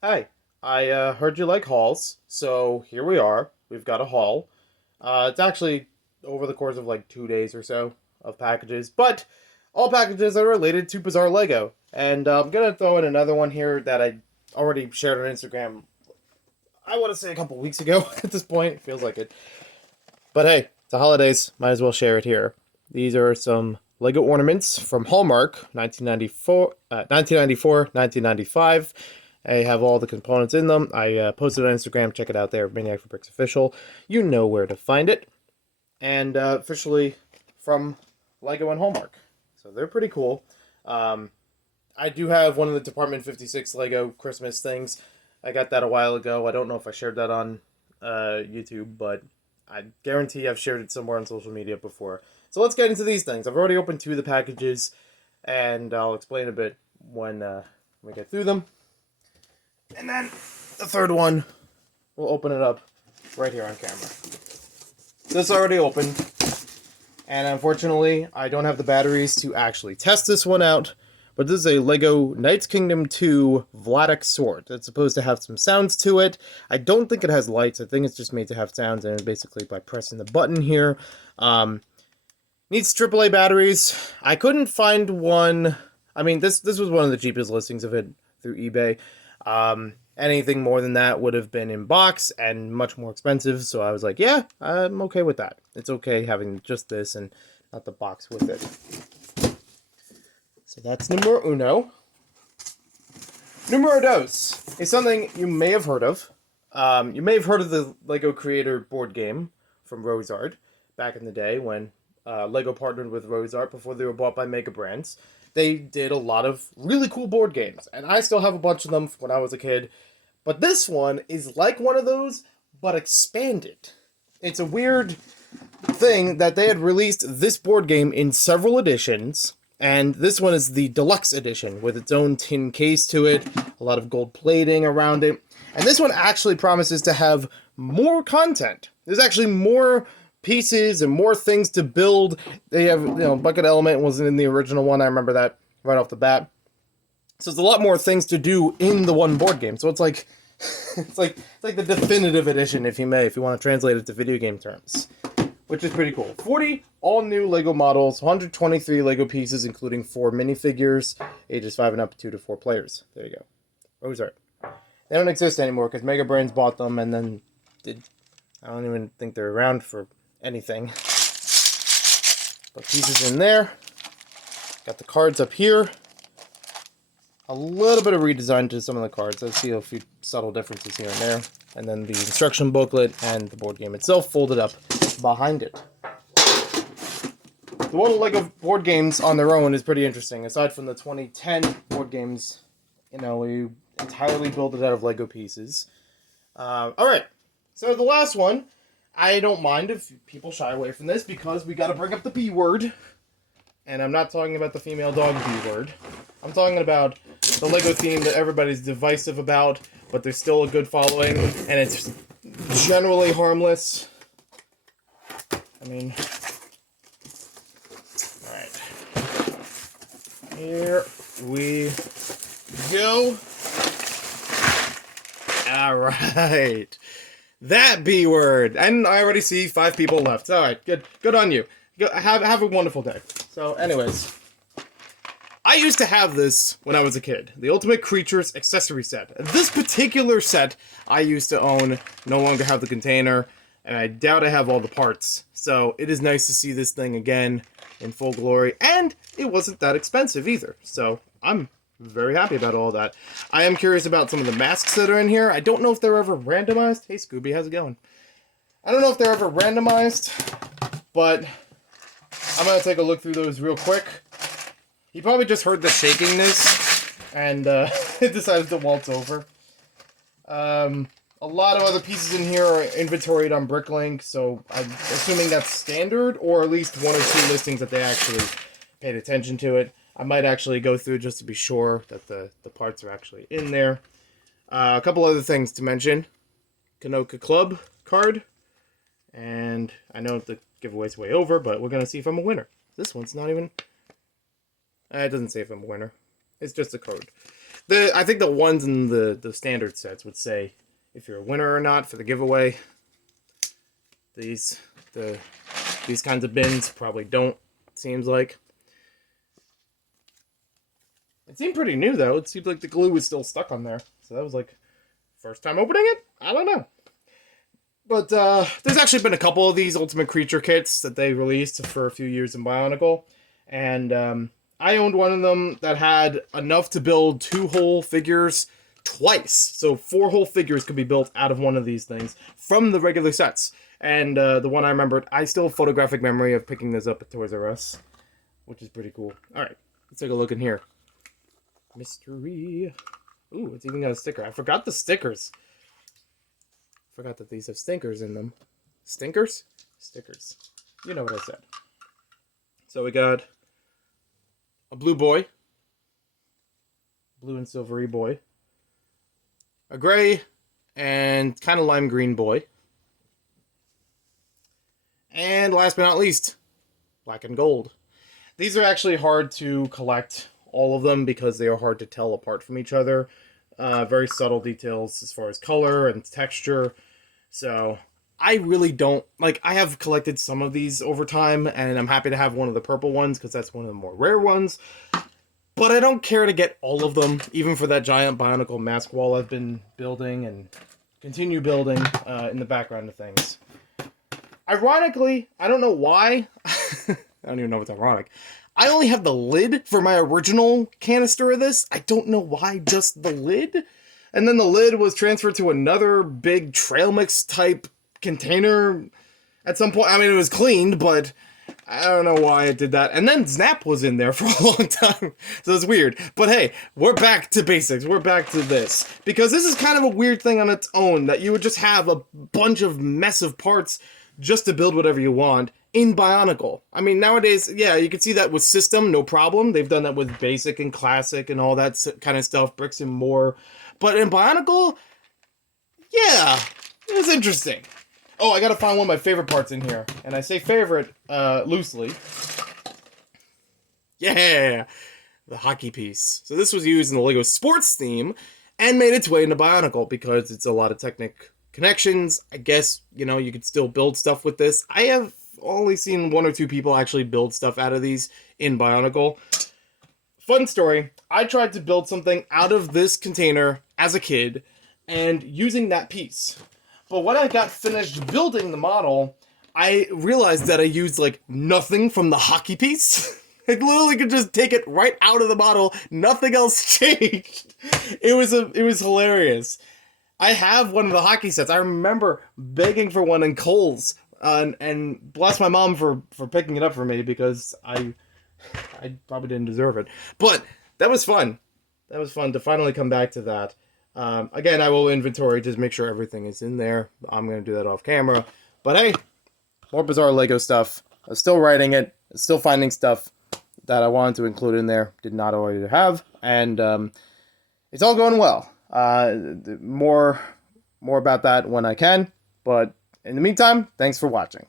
Hi, I heard you like hauls, so here we are. We've got a haul. It's actually over the course of like 2 days or so of packages, but all packages are related to Bizarre Lego. And I'm gonna throw in another one here that I already shared on Instagram. I want to say a couple weeks ago at this point. It feels like it. But hey, it's the holidays. Might as well share it here. These are some Lego ornaments from Hallmark, 1994, 1995. I have all the components in them. I posted on Instagram. Check it out there, Maniac for Bricks Official. You know where to find it. And officially from Lego and Hallmark. So they're pretty cool. Um, I do have one of the Department 56 Lego Christmas things. I got that a while ago. I don't know if I shared that on YouTube, but I guarantee I've shared it somewhere on social media before. So let's get into these things. I've already opened two of the packages, and I'll explain a bit when we get through them. And then the third one, we'll open it up right here on camera. This already opened, and unfortunately, I don't have the batteries to actually test this one out. But this is a Lego Knights Kingdom 2 Vladic sword. It's supposed to have some sounds to it. I don't think it has lights. I think it's just made to have sounds, and basically by pressing the button here. Needs AAA batteries. I couldn't find one. I mean, this was one of the cheapest listings of it through eBay. Anything more than that would have been in box and much more expensive. So I was like, yeah, I'm okay with that. It's okay having just this and not the box with it. So that's numero uno. Numero dos is something you may have heard of. You may have heard of the Lego Creator board game from Rosart back in the day when Lego partnered with Rosart before they were bought by Mega Brands. They did a lot of really cool board games, and I still have a bunch of them from when I was a kid. But this one is like one of those, but expanded. It's a weird thing that they had released this board game in several editions, and this one is the deluxe edition with its own tin case to it, a lot of gold plating around it. And this one actually promises to have more content. There's actually more pieces and more things to build. They have, Bucket Element wasn't in the original one. I remember that right off the bat. So there's a lot more things to do in the one board game. So it's like it's like the definitive edition, if you may, if you want to translate it to video game terms, which is pretty cool. 40 all new Lego models, 123 Lego pieces, including 4 minifigures, ages 5 and up, 2 to 4 players. There you go. Rosart. They don't exist anymore because Mega Brands bought them and then did. I don't even think they're around for anything. But pieces in there. Got the cards up here. A little bit of redesign to some of the cards. I see a few subtle differences here and there. And then the instruction booklet and the board game itself folded up behind it. The one Lego board games on their own is pretty interesting. Aside from the 2010 board games, we entirely build it out of Lego pieces. Alright, so the last one, I don't mind if people shy away from this because we gotta bring up the B word. And I'm not talking about the female dog B word. I'm talking about the Lego theme that everybody's divisive about, but there's still a good following, and it's generally harmless. I mean, alright. Here we go. Alright. That B word. And I already see 5 people left. Alright, good. Good on you. Have a wonderful day. So, anyways. I used to have this when I was a kid. The Ultimate Creatures accessory set. This particular set I used to own. No longer have the container. And I doubt I have all the parts. So, it is nice to see this thing again in full glory. And it wasn't that expensive either. So, I'm very happy about all that. I am curious about some of the masks that are in here. I don't know if they're ever randomized. Hey, Scooby, how's it going? I don't know if they're ever randomized, but I'm going to take a look through those real quick. You probably just heard the shakingness and it decided to waltz over. A lot of other pieces in here are inventoried on Bricklink, so I'm assuming that's standard, or at least 1 or 2 listings that they actually paid attention to it. I might actually go through just to be sure that the parts are actually in there. A couple other things to mention. Kanoka Club card. And I know the giveaway's way over, but we're going to see if I'm a winner. This one's not even... It doesn't say if I'm a winner. It's just a code. I think the ones in the standard sets would say if you're a winner or not for the giveaway. These kinds of bins probably don't, it seems like. It seemed pretty new, though. It seemed like the glue was still stuck on there. So that was like, first time opening it? I don't know. But there's actually been a couple of these Ultimate Creature kits that they released for a few years in Bionicle. And I owned one of them that had enough to build 2 whole figures twice. So 4 whole figures could be built out of one of these things from the regular sets. And the one I remembered, I still have photographic memory of picking this up at Toys R Us, which is pretty cool. Alright, let's take a look in here. Mystery. Ooh, it's even got a sticker. I forgot the stickers. Forgot that these have stinkers in them. Stinkers? Stickers. You know what I said. So we got a blue boy. Blue and silvery boy. A gray and kind of lime green boy. And last but not least, black and gold. These are actually hard to collect, all of them, because they are hard to tell apart from each other. Very subtle details as far as color and texture. So I really don't, like, I have collected some of these over time, and I'm happy to have one of the purple ones, because that's one of the more rare ones. But I don't care to get all of them, even for that giant Bionicle mask wall I've been building and continue building in the background of things. Ironically, I don't know why. I don't even know if it's ironic. I only have the lid for my original canister of this. I don't know why just the lid. And then the lid was transferred to another big trail mix type container at some point. I mean, it was cleaned, but I don't know why it did that. And then Snap was in there for a long time. So it's weird. But hey, we're back to basics. We're back to this. Because this is kind of a weird thing on its own, that you would just have a bunch of mess of parts just to build whatever you want in Bionicle. I mean, nowadays, yeah, you can see that with System, no problem. They've done that with Basic and Classic and all that kind of stuff, Bricks and More. But in Bionicle, yeah, it was interesting. Oh, I gotta find one of my favorite parts in here. And I say favorite loosely. Yeah, the hockey piece. So this was used in the LEGO Sports theme and made its way into Bionicle because it's a lot of technic connections. I guess, you know, you could still build stuff with this. I have only seen 1 or 2 people actually build stuff out of these in Bionicle. Fun story, I tried to build something out of this container as a kid and using that piece. But when I got finished building the model, I realized that I used like nothing from the hockey piece. I literally could just take it right out of the model. Nothing else changed. It was hilarious. I have one of the hockey sets. I remember begging for one in Kohl's, and bless my mom for picking it up for me because I probably didn't deserve it. But that was fun. That was fun to finally come back to that. Again, I will inventory to make sure everything is in there. I'm going to do that off camera. But hey, more bizarre LEGO stuff. I'm still writing it. Still finding stuff that I wanted to include in there. Did not already have. And it's all going well. More about that when I can. But in the meantime, thanks for watching.